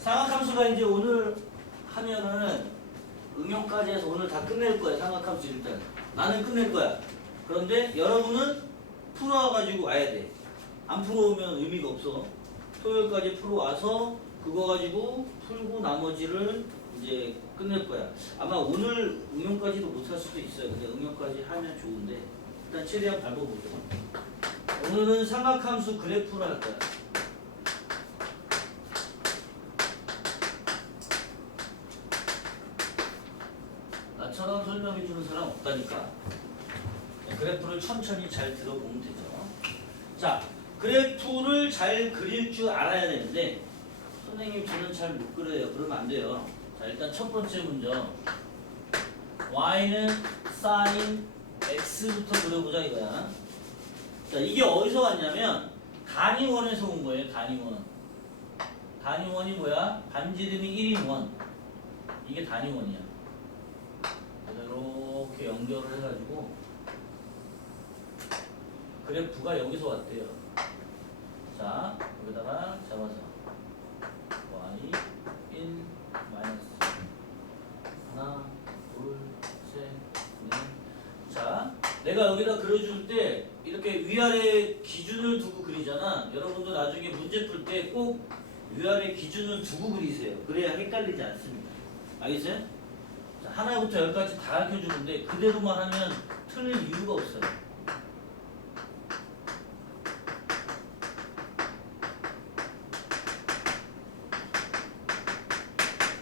삼각함수가 이제 오늘 하면은 응용까지 해서 오늘 다 끝낼 거야. 삼각함수 일단 나는 끝낼 거야. 그런데 여러분은 풀어와가지고 와야 돼. 안 풀어오면 의미가 없어. 토요일까지 풀어와서 그거 가지고 풀고 나머지를 이제 끝낼 거야. 아마 오늘 응용까지도 못 할 수도 있어요. 근데 응용까지 하면 좋은데 일단 최대한 밟아보죠. 오늘은 삼각함수 그래프를 할 거야. 나처럼 설명해 주는 사람 없다니까. 그래프를 천천히 잘 들어보면 되죠. 자, 그래프를 잘 그릴 줄 알아야 되는데 선생님 저는 잘 못 그려요. 그러면 안 돼요. 자, 일단 첫 번째 문제. y는 sin x부터 그려보자 이거야. 자, 이게 어디서 왔냐면 단위원에서 온 거예요. 단위원. 단위원이 뭐야? 반지름이 1인 원. 이게 단위원이야. 그래서 이렇게 연결을 해가지고 그래프가 여기서 왔대요. 자, 여기다가 잡아서 y 1 마이너스 하나, 둘, 셋, 넷. 자, 내가 여기다 그려줄 때 이렇게 위아래 기준을 두고 그리잖아. 여러분도 나중에 문제 풀 때 꼭 위아래 기준을 두고 그리세요. 그래야 헷갈리지 않습니다. 알겠어요? 자, 하나부터 열까지 다 가르쳐주는데 그대로만 하면 틀릴 이유가 없어요.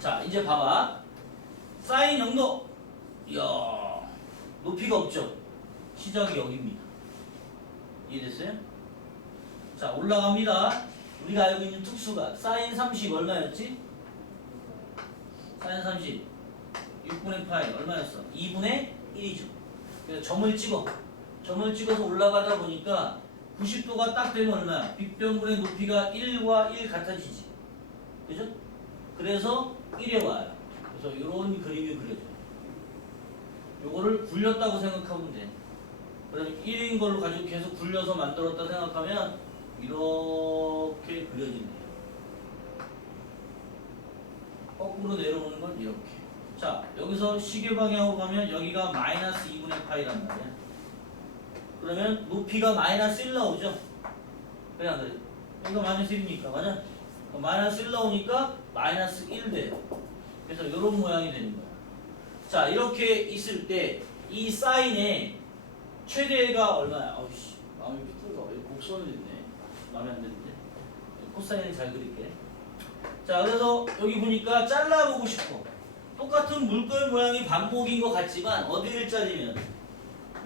자, 이제 봐봐. 사인 영도. 이야, 높이가 없죠? 시작이 여기입니다. 이해됐어요? 자, 올라갑니다. 우리가 알고 있는 특수가 사인 30 얼마였지? 사인 30 6분의 파이 얼마였어? 2분의 1이죠. 그래서 점을 찍어. 점을 찍어서 올라가다 보니까 90도가 딱 되면 얼마야? 빗변분의 높이가 1과 1 같아지지. 그죠? 그래서 1에 와요. 그래서 이런 그림이 그려져요. 요거를 굴렸다고 생각하면 돼. 그러면 1인 걸로 가지고 계속 굴려서 만들었다 생각하면 이렇게 그려진대요. 거꾸로 내려오는 건 이렇게. 자, 여기서 시계 방향으로 가면 여기가 마이너스 2분의 파이란 말이야. 그러면 높이가 마이너스 1 나오죠? 그래 안 그래? 여기가 마이너스 1이니까 맞아? 마이너스 1 나오니까 마이너스 1 돼요. 그래서 이런 모양이 되는 거야. 자, 이렇게 있을 때 이 사인의 최대가 얼마야? 어우씨, 마음이 삐뚤어. 여기 곡선을 있네. 마음에 안 드는데. 코사인을 잘 그릴게. 자, 그래서 여기 보니까 잘라보고 싶어. 똑같은 물결 모양이 반복인 것 같지만 어디를 자르면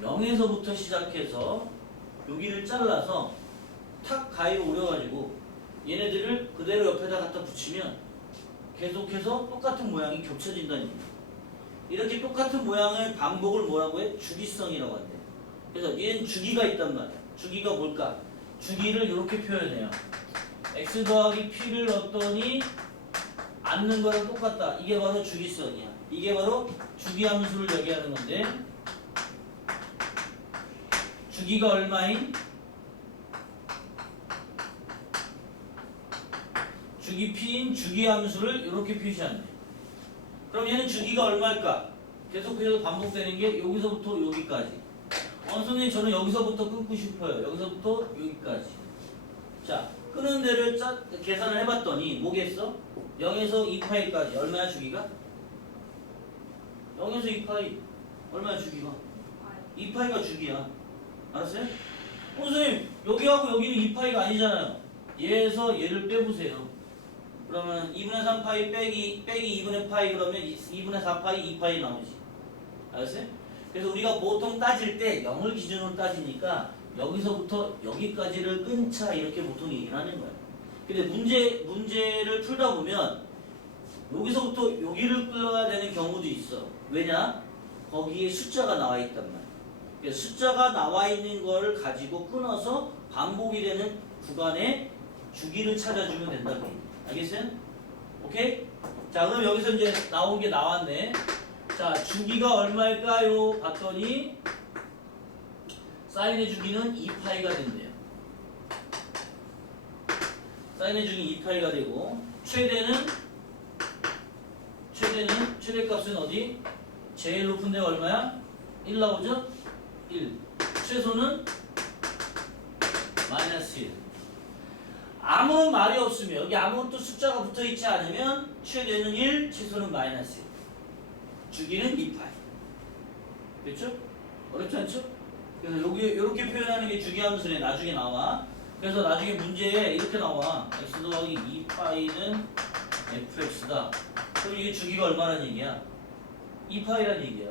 0에서부터 시작해서 여기를 잘라서 탁 가위로 오려가지고 얘네들을 그대로 옆에다 갖다 붙이면 계속해서 똑같은 모양이 겹쳐진다는 얘기야. 이렇게 똑같은 모양을 반복을 뭐라고 해? 주기성이라고 한대. 그래서 얘는 주기가 있단 말이야. 주기가 뭘까? 주기를 이렇게 표현해요. x 더하기 p를 넣었더니 앉는 거랑 똑같다. 이게 바로 주기성이야. 이게 바로 주기함수를 얘기하는 건데 주기가 얼마인? 주기 p인 주기함수를 이렇게 표시한대. 그럼 얘는 주기가 얼마일까? 계속해서 반복되는 게 여기서부터 여기까지. 선생님 저는 여기서부터 끊고 싶어요. 여기서부터 여기까지. 자, 끄는 데를 계산을 해봤더니 뭐겠어? 0에서 2파이까지 얼마야 주기가? 0에서 2파이 얼마야 주기가? 2파이가 주기야. 알았어요? 선생님 여기하고 여기는 2파이가 아니잖아요. 얘에서 얘를 빼보세요. 그러면 2분의 3파이 빼기 2분의 파이 그러면 2분의 4파이 2파이 나오지. 알았어요? 그래서 우리가 보통 따질 때 0을 기준으로 따지니까 여기서부터 여기까지를 끊자 이렇게 보통 얘기를 하는 거야. 근데 문제를 풀다 보면 여기서부터 여기를 끌어야 되는 경우도 있어. 왜냐? 거기에 숫자가 나와 있단 말이야. 그래서 숫자가 나와 있는 걸 가지고 끊어서 반복이 되는 구간에 주기를 찾아주면 된다고 해. 알겠어요? 오케이? 자, 그럼 여기서 이제 나온 게 나왔네. 자, 주기가 얼마일까요? 봤더니 사인의 주기는 2파이가 된대요. 사인의 주기 2파이가 되고 최대값은 어디? 제일 높은 데가 얼마야? 1 나오죠? 1. 최소는 마이너스 1. 아무 말이 없으면 여기 아무것도 숫자가 붙어있지 않으면 최대는 1, 최소는 마이너스 1. 주기는 2파이. 됐죠? 어렵지 않죠? 그래서 여기 이렇게 표현하는 게 주기함수네. 나중에 나와. 그래서 나중에 문제에 이렇게 나와. x 더하기 2파이는 fx다. 그럼 이게 주기가 얼마란 얘기야? 2파이란 얘기야.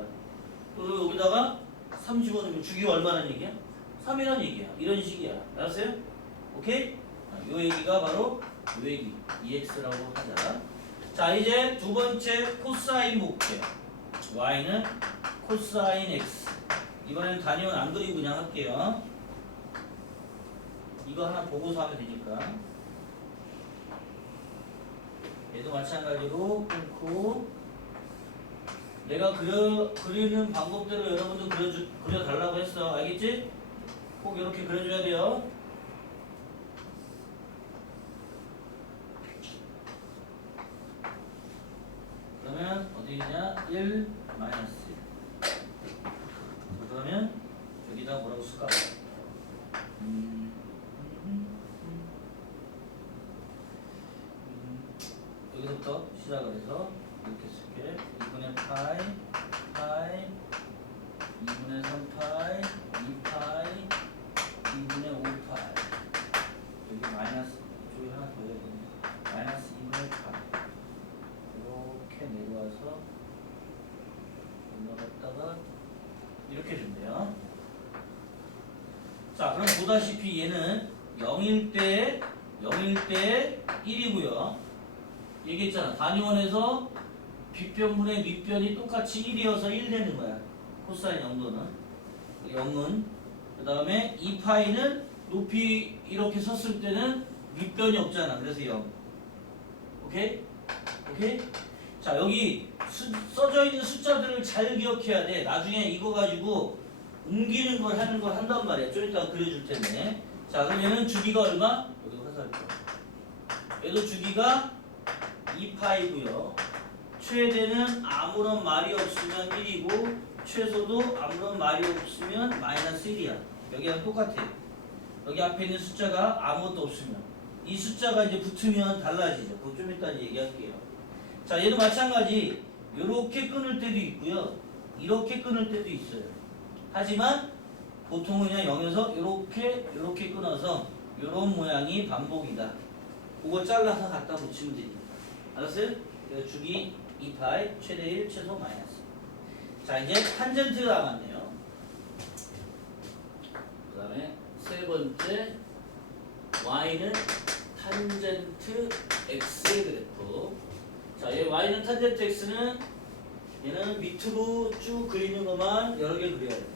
그리고 여기다가 3 집어넣으면 주기가 얼마란 얘기야? 3이란 얘기야. 이런 식이야. 알았어요? 오케이? 요 얘기가 바로 요 얘기. EX라고 하자. 자, 이제 두 번째 코사인 볼게요. Y는 코사인 X. 이번엔 단위원 안 그리고 그냥 할게요. 이거 하나 보고서 하면 되니까. 얘도 마찬가지로 끊고 내가 그리는 방법대로 여러분도 그려달라고 했어. 알겠지? 꼭 이렇게 그려줘야 돼요. 그러면 어디 있냐? 1 마이너스 1. 그러면 여기다 뭐라고 쓸까? 여기서부터 시작을 해서 이렇게 쓸게. 2분의 파이 2분의 3파이 2파이 2분의 5파이. 여기 마이너스 이쪽에 하나 더 해야 되네. 마이너스 2분의 파이. 이렇게 내려와서 올라갔다가 이렇게 준대요. 자, 그럼 보다시피 얘는 0일 때 1이고요. 얘기했잖아. 단위원에서 빗변분의 밑변이 똑같이 1이어서 1 되는 거야. 코사인 0도는 0은 그 다음에 2파이는 높이 이렇게 섰을 때는 밑변이 없잖아. 그래서 0. 오케이? 오케이? 자, 여기 써져 있는 숫자들을 잘 기억해야 돼. 나중에 이거 가지고 옮기는 걸 하는 걸 한단 말이야. 좀 이따가 그려줄 텐데. 자, 그럼 얘는 주기가 얼마? 여기 화살표. 얘도 주기가 2파이고요. 최대는 아무런 말이 없으면 1이고 최소도 아무런 말이 없으면 마이너스 1이야. 여기랑 똑같아. 여기 앞에 있는 숫자가 아무것도 없으면 이 숫자가 이제 붙으면 달라지죠. 그거 좀 이따 얘기할게요. 자, 얘도 마찬가지. 이렇게 끊을 때도 있고요. 이렇게 끊을 때도 있어요. 하지만 보통은 그냥 0에서 이렇게 끊어서 이런 모양이 반복이다. 그거 잘라서 갖다 붙이면 되니까. 알았어요? 그래서 주기 2파이, 최대 1, 최소 마이너스. 자, 이제 탄젠트가 남았네요. 그 다음에 세 번째 y는 탄젠트 x의 그래프. 자, 얘 y는 탄젠트 x는 얘는 밑으로 쭉 그리는 것만 여러 개 그려야 돼.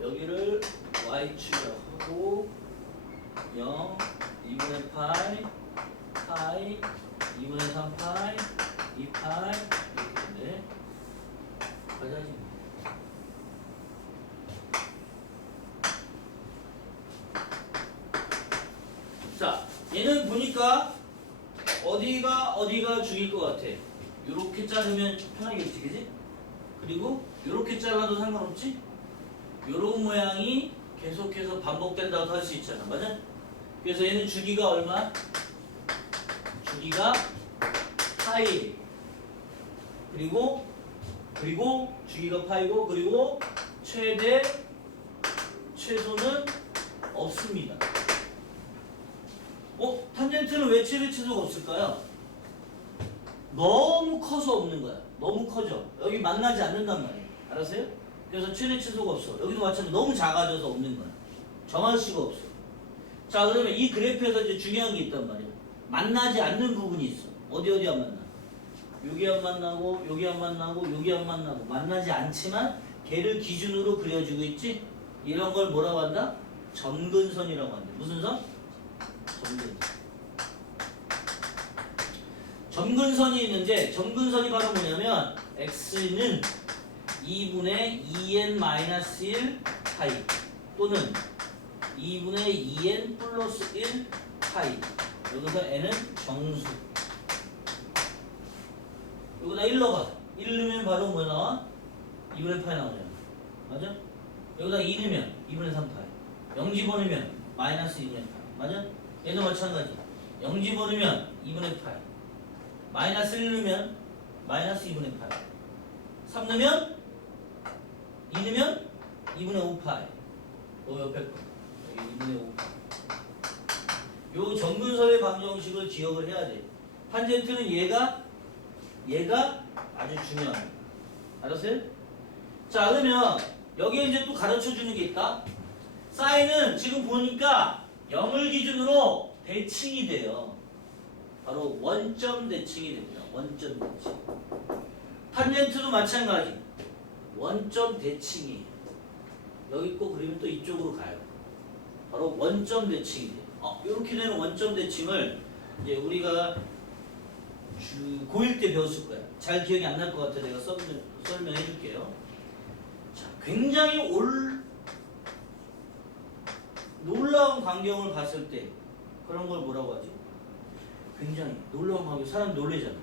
여기를 y축이라고 하고 0, 2분의 파이, 2분의 3파이, 2파이 이렇게 되는데 가자지. 자, 얘는 보니까 어디가 죽일 것 같아. 요렇게 자르면 편하겠지, 그지? 그리고 요렇게 잘라도 상관없지? 요런 모양이 계속해서 반복된다고 할 수 있잖아, 맞아? 그래서 얘는 주기가 얼마? 주기가 파이. 그리고 주기가 파이고, 그리고 최소는 없습니다. 탄젠트는 왜 최대 최소가 없을까요? 너무 커서 없는 거야. 너무 커져. 여기 만나지 않는단 말이야. 알았어요? 그래서 최대 최소가 없어. 여기도 마찬가지로 너무 작아져서 없는 거야. 정할 수가 없어. 자, 그러면 이 그래프에서 이제 중요한 게 있단 말이야. 만나지 않는 부분이 있어. 어디 안 만나? 여기 안 만나고, 여기 안 만나고, 여기 안 만나고. 만나지 않지만 걔를 기준으로 그려주고 있지? 이런 걸 뭐라고 한다? 점근선이라고 한다. 무슨 선? 점근선. 점근선이 있는데 점근선이 바로 뭐냐면 x는 2분의 2n-1 파이 또는 2분의 2n 플러스 1 파이. 여기서 n은 정수. 여기다 1 넣어봐. 1 넣으면 바로 뭐 나와? 2분의 파이 나오잖아. 맞아? 여기다 2 넣으면 2분의 3 파이. 0 집어넣으면 마이너스 2분의 파이. 맞아? 얘도 마찬가지. 0 집어넣으면 2분의 파이. 마이너스 1 넣으면 마이너스 2분의 파이. 3 넣으면 2 넣으면 2분의 5 파이. 옆에 거. 여기 2분의 5 파이. 요 정근설의 방정식을 기억을 해야 돼. 탄젠트는 얘가 아주 중요합니다. 알았어요? 자, 그러면 여기에 이제 또 가르쳐 주는 게 있다. 사인은 지금 보니까 0을 기준으로 대칭이 돼요. 바로 원점 대칭이 됩니다. 원점 대칭. 탄젠트도 마찬가지. 원점 대칭이. 여기 꼭 그리면 또 이쪽으로 가요. 바로 원점 대칭이 돼요. 이렇게 되는 원점 대칭을 이제 우리가 고1 때 배웠을 거야. 잘 기억이 안 날 것 같아. 내가 설명해 줄게요. 자, 굉장히 놀라운 광경을 봤을 때 그런 걸 뭐라고 하지? 굉장히 놀라운 광경. 사람 놀래잖아.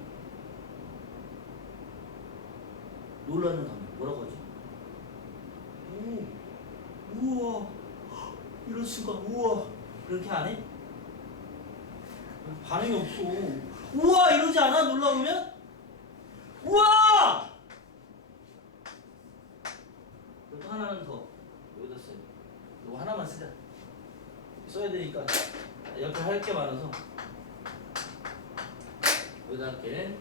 놀라는 광경. 뭐라고 하지? 우와. 이럴 수가. 우와. 그렇게 안 해? 반응이 없어. 우와 이러지 않아? 놀라우면? 우와! 또 하나는 더 여기다 써요. 이거 하나만 쓰자. 써야 되니까 옆에 할 게 많아서 여기다 할게.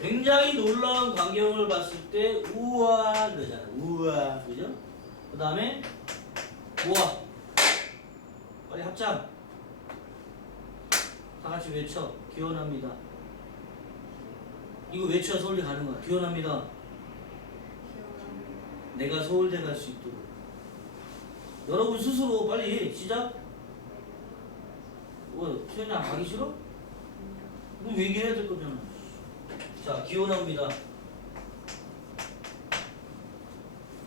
굉장히 놀라운 광경을 봤을 때 우와 그러잖아. 우와 그죠? 그 다음에 우와 빨리 합장 다 같이 외쳐. 기원합니다. 이거 외쳐야 서울대 가는 거야. 기원합니다. 내가 서울대 갈 수 있도록. 여러분 스스로 빨리 시작. 태연아 가기 싫어? 뭐 얘기해야 될 거잖아. 자, 기원합니다.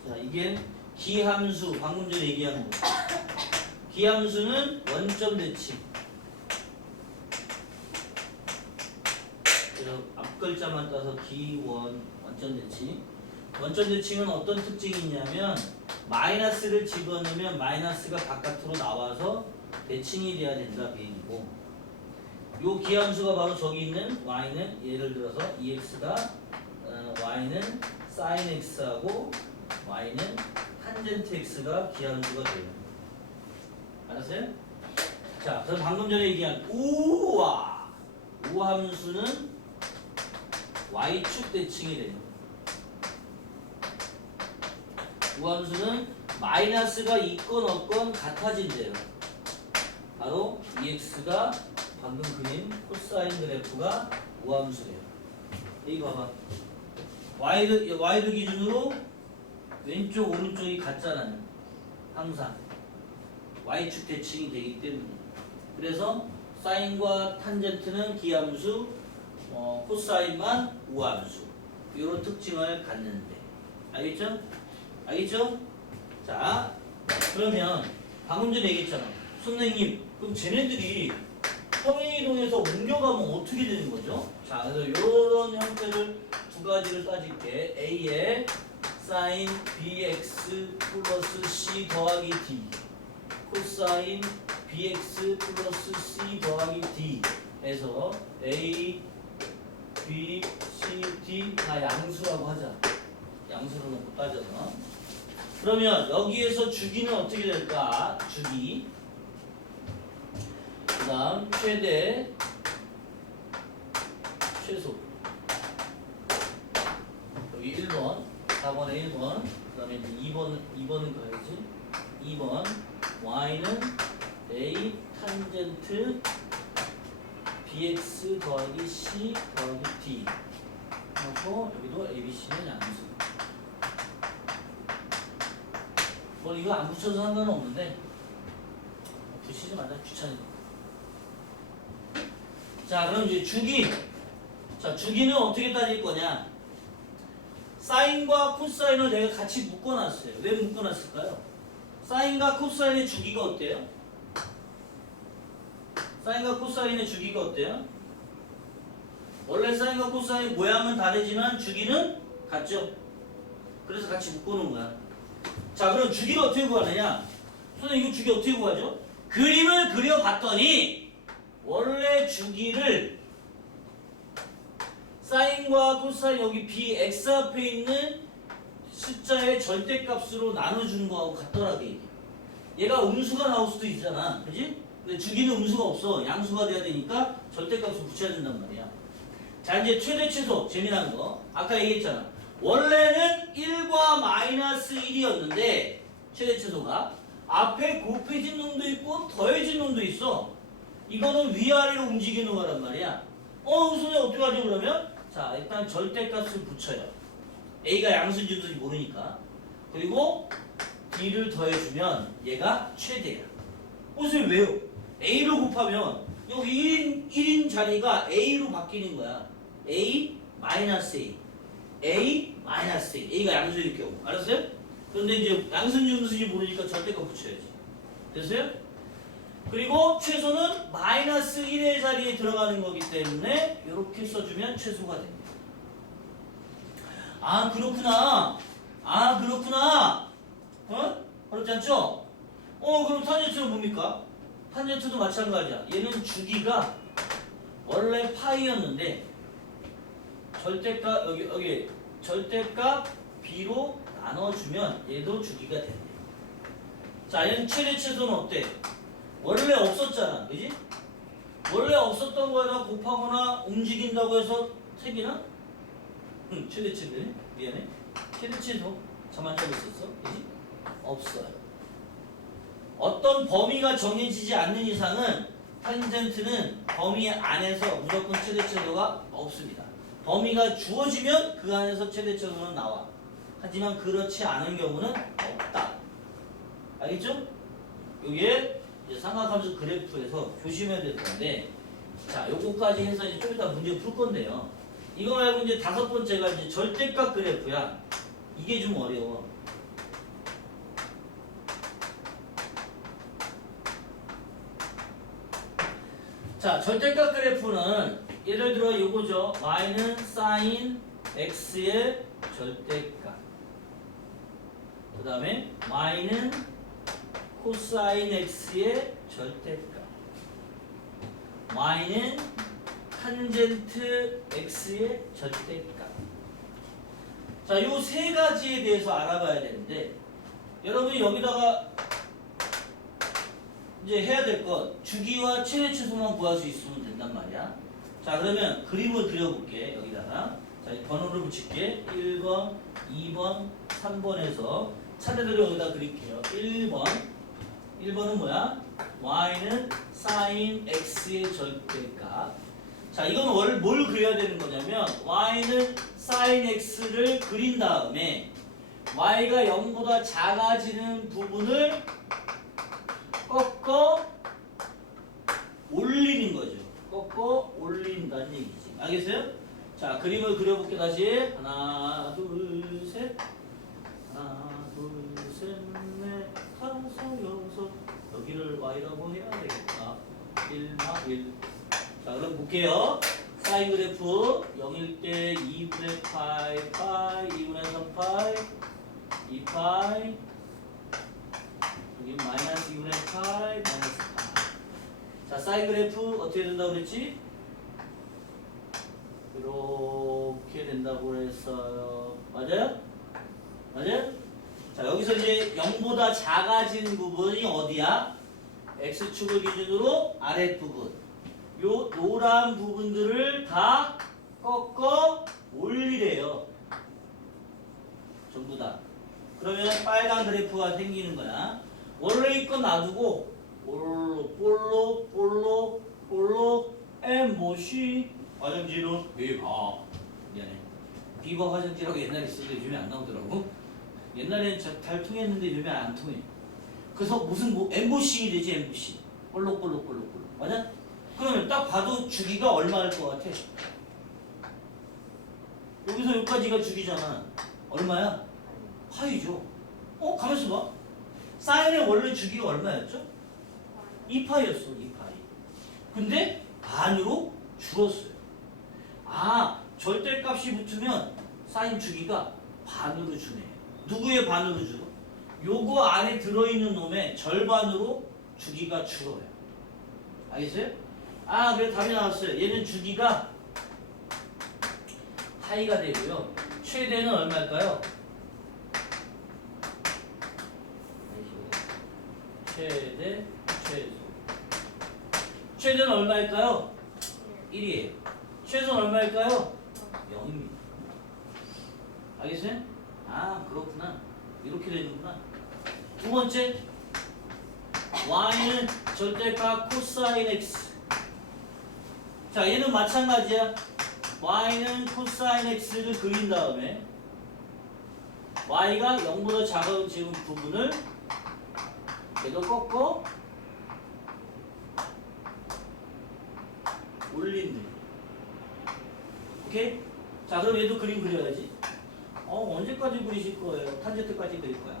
자, 이게 기함수. 방금 전에 얘기한 거. 기함수는 원점 대칭. 앞글자만 따서 기원 원점 대칭. 원점 대칭은 어떤 특징이 있냐면 마이너스를 집어넣으면 마이너스가 바깥으로 나와서 대칭이 돼야 된다 그 얘기고, 요 기함수가 바로 저기 있는 y는 예를 들어서 ex가 y는 sin x하고 y는 탄젠트 x가 기함수가 돼요. 알았어요? 자, 그럼 방금 전에 얘기한 우와 함수는 y축 대칭이 돼요. 우함수는 마이너스가 있건 없건 같아진대요. 바로 ex가 방금 그린 코사인 그래프가 우함수래요. 여기 봐봐. y를 기준으로 왼쪽 오른쪽이 같잖아요. 항상 y축 대칭이 되기 때문에. 그래서 사인과 탄젠트는 기함수, 코사인만 우함수. 이런 특징을 갖는데. 알겠죠? 알겠죠? 자, 그러면 방금 전에 얘기했잖아. 선생님, 그럼 쟤네들이 평행이동에서 옮겨가면 어떻게 되는 거죠? 자, 그래서 이런 형태를 두 가지를 따질게. A에 sin bx 플러스 c 더하기 d, 코사인 bx 플러스 c 더하기 d에서 A, B, C, D 다 양수라고 하자. 양수를 놓고 따져서. 그러면 여기에서 주기는 어떻게 될까? 주기. 그 다음 최대, 최소. 여기 1번, 4번에 1번, 그 다음에 이제 2번은 가야지. 2번, y는 a 탄젠트 bx 더하기 c 더하기 d. 그리고 여기도 abc는 양수. 뭐 이거 안 붙여도 상관은 없는데 붙이지 말자. 귀찮으니까. 자, 그럼 이제 주기. 자, 주기는 어떻게 따질 거냐? 사인과 코사인을 내가 같이 묶어놨어요. 왜 묶어놨을까요? 사인과 코사인의 주기가 어때요? 사인과 코사인의 주기가 어때요? 원래 사인과 코사인 모양은 다르지만 주기는 같죠? 그래서 같이 묶어놓은 거야. 자, 그럼 주기를 어떻게 구하느냐? 선생님, 이거 주기 어떻게 구하죠? 그림을 그려봤더니 원래 주기를 사인과 코사인 여기 bx 앞에 있는 숫자의 절대값으로 나눠주는 거하고 같더라고. 얘가 음수가 나올 수도 있잖아, 그지? 근데 주기는 음수가 없어. 양수가 돼야 되니까 절대값을 붙여야 된단 말이야. 자, 이제 최대 최소 재미난 거 아까 얘기했잖아. 원래는 1과 마이너스 1이었는데 최대 최소가 앞에 곱해진 놈도 있고 더해진 놈도 있어. 이거는 위아래로 움직이는 거란 말이야. 선생님 어떻게 하죠 그러면? 자, 일단 절대값을 붙여요. A가 양수인지 음수인지 모르니까. 그리고 B를 더해주면 얘가 최대야. 선생님 왜요? A로 곱하면 여기 1인 자리가 A로 바뀌는 거야. A 마이너스 A. A 마이너스 A. A가 양수일 경우. 알았어요? 그런데 이제 양수인지 음수인지 모르니까 절대값 붙여야지. 됐어요? 그리고 최소는 마이너스 1의 자리에 들어가는 거기 때문에 이렇게 써주면 최소가 됩니다. 아, 그렇구나. 아, 그렇구나. 어렵지 않죠? 그럼 탄젠트는 뭡니까? 탄젠트도 마찬가지야. 얘는 주기가 원래 파이였는데 절대값 여기 절대값 b로 나눠주면 얘도 주기가 된대. 자, 얘는 최대 최소는 어때? 원래 없었잖아, 그지? 원래 없었던 거에다 곱하거나 움직인다고 해서 생기나? 응, 최대 최소네. 미안해. 최대 최소 잠만 자고 있었어, 그지? 없어요. 어떤 범위가 정해지지 않는 이상은 탄젠트는 범위 안에서 무조건 최대 최소가 없습니다. 범위가 주어지면 그 안에서 최대 최소는 나와. 하지만 그렇지 않은 경우는 없다. 알겠죠? 이게 이제 삼각함수 그래프에서 조심해야 될 건데, 자, 요거까지 해서 이제 좀 이따 문제 풀 건데요. 이거 말고 이제 5번째가 이제 절대값 그래프야. 이게 좀 어려워. 자, 절대값 그래프는 예를 들어 요거죠. y는 sin x의 절대값. 그 다음에 y는 코사인 x의 절대값. y는 탄젠트 x의 절대값. 자, 요 세 가지에 대해서 알아봐야 되는데, 여러분이 여기다가 이제 해야 될 것, 주기와 최대 최소만 구할 수 있으면 된단 말이야. 자, 그러면 그림을 그려볼게. 여기다가 자, 번호를 붙일게. 1번, 2번, 3번에서 차례대로 여기다 그릴게요. 1번은 뭐야? y는 sin x의 절대값. 자, 이건 뭘 그려야 되는 거냐면 y는 sin x를 그린 다음에 y가 0보다 작아지는 부분을 꺾어 올리는 거죠. 꺾어 올린다는 얘기지. 알겠어요? 자, 그림을 그려볼게. 다시 하나 둘 셋, 하나 둘 셋 넷 다섯 여섯. 여기를 y라고 해야 되겠다. 1, 1. 자, 그럼 볼게요. 사인 그래프 0일 때 2분의 파이, 2분의 3 파이, 2 파이, 여기 마이너스 2분의 파이, 마이너스 파이. 자, 사인 그래프 어떻게 된다고 그랬지? 이렇게 된다고 그랬어요. 맞아요? 맞아요? 자, 여기서 이제 0보다 작아진 부분이 어디야? x축을 기준으로 아랫부분. 요 노란 부분들을 다 꺾어 올리래요. 전부 다. 그러면 빨간 그래프가 생기는 거야. 원래 있건 놔두고 볼로 엠보시 화장지는 비바. 미안해. 비바 화장지라고 옛날에 있었는데 요즘에 안 나오더라고. 옛날에는 잘 통했는데 요즘에 안 통해. 그래서 무슨 엠보싱이 되지. 엠보싱. 볼록. 맞아? 그러면 딱 봐도 주기가 얼마일 것 같아? 여기서 여기까지가 주기잖아. 얼마야? 파이죠. 가만있어 봐. 사인의 원래 주기가 얼마였죠? 2파이였어. 2파이. 근데 반으로 줄었어요. 아, 절대값이 붙으면 사인 주기가 반으로 주네. 누구의 반으로 줄어? 요거 안에 들어있는 놈의 절반으로 주기가 줄어요. 알겠어요? 아, 그래 답이 나왔어요. 얘는 주기가 파이가 되고요. 최대는 얼마일까요? 최대, 최소. 최대는 얼마일까요? 1이에요. 최소는 얼마일까요? 0입니다. 알겠어요? 아, 그렇구나. 이렇게 되는구나. 두 번째, y는 절대값 코사인 x. 자, 얘는 마찬가지야. y는 코사인 x를 그린 다음에 y가 0보다 작은 지금 부분을 얘도 꺾어 올린대. 오케이? 자, 그럼 얘도 그림 그려야지. 언제까지 그리실 거예요? 탄젠트까지 그릴 거야.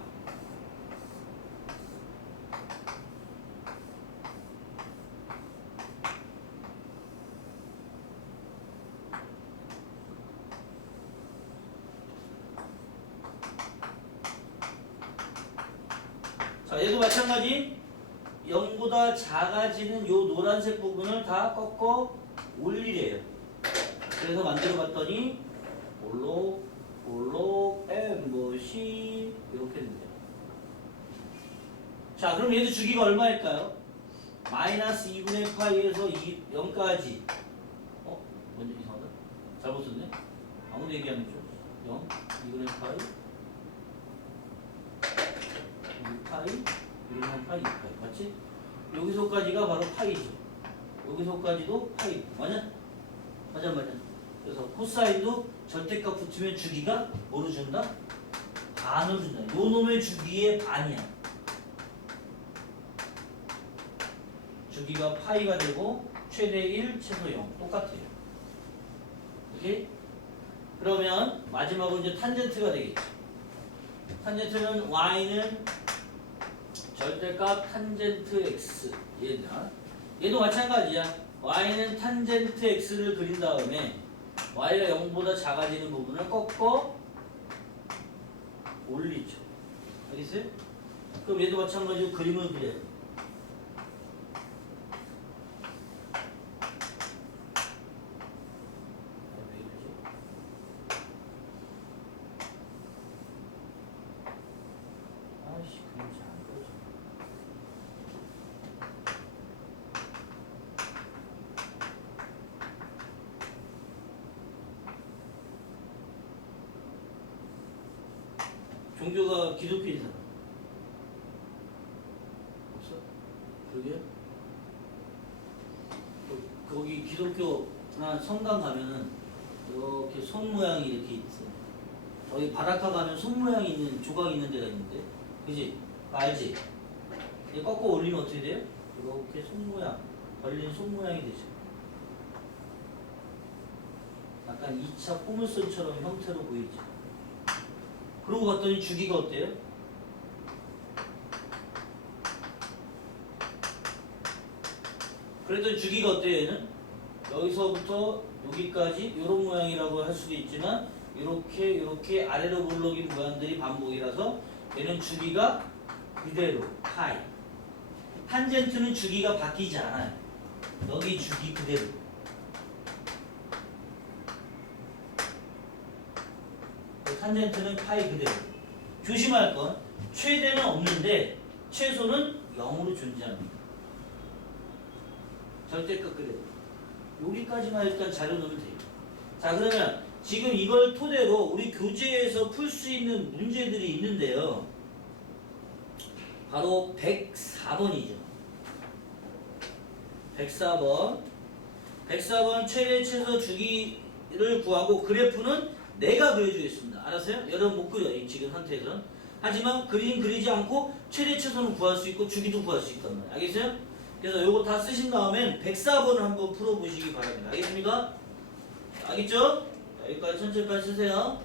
자, 얘도 마찬가지. 0보다 작아지는 요 노란색 부분을 다 꺾어 올리래요. 그래서 만들어 봤더니 볼록, 엠보시 이렇게 된대요. 자, 그럼 얘도 주기가 얼마일까요? 마이너스 2분의 파이에서 0까지. 먼저 이상하다. 잘못 썼네. 아무도 얘기 안 해줘. 0, 2분의 파이, 6파이, 1분의 파이, 2파이. 맞지? 여기서까지가 바로 파이죠. 여기서까지도 파이. 맞아? 맞아. 그래서 코사인도 절대값 붙으면 주기가 뭐로 준다? 반으로 준다. 요 놈의 주기의 반이야. 주기가 파이가 되고 최대 1, 최소 0 똑같아요. 오케이? 그러면 마지막으로 이제 탄젠트가 되겠죠. 탄젠트는 y는 절대값 탄젠트 x. 얘도 마찬가지야. y는 탄젠트 x를 그린 다음에 y가 0보다 작아지는 부분을 꺾어 올리죠. 알겠어요? 그럼 얘도 마찬가지로 그림을 그려요. 아이씨, 그림 잘 안 그려져. 종교가 기독교이잖아. 없어? 그러게? 거기 기독교나 성당 가면은 이렇게 손 모양이 이렇게 있어. 거기 바닷가 가면 손 모양이 있는 조각이 있는 데가 있는데, 그지? 알지? 이제 꺾어 올리면 어떻게 돼요? 이렇게 손 모양, 걸린 손 모양이 되죠. 약간 2차 포물선처럼 형태로 보이죠. 그러고 봤더니 주기가 어때요? 그랬더니 주기가 어때요? 얘는? 여기서부터 여기까지 이런 모양이라고 할 수도 있지만 이렇게 아래로 물러긴 모양들이 반복이라서 얘는 주기가 그대로 파이. 탄젠트는 주기가 바뀌지 않아요. 여기 주기 그대로. 탄젠트는 파이 그대로. 조심할 건 최대는 없는데 최소는 0으로 존재합니다. 절대값 그대로. 여기까지만 일단 자료 넣으면 돼요. 자, 그러면 지금 이걸 토대로 우리 교재에서 풀 수 있는 문제들이 있는데요. 바로 104번이죠. 104번 최대 최소 주기를 구하고 그래프는 내가 그려주겠습니다. 알았어요? 여러분 못 그려요. 지금 상태에서. 하지만 그림 그리지 않고 최대 최소는 구할 수 있고 주기도 구할 수 있단 말이에요. 알겠어요? 그래서 요거 다 쓰신 다음엔 104번을 한번 풀어보시기 바랍니다. 알겠습니까? 알겠죠? 자, 여기까지 천천히 쓰세요.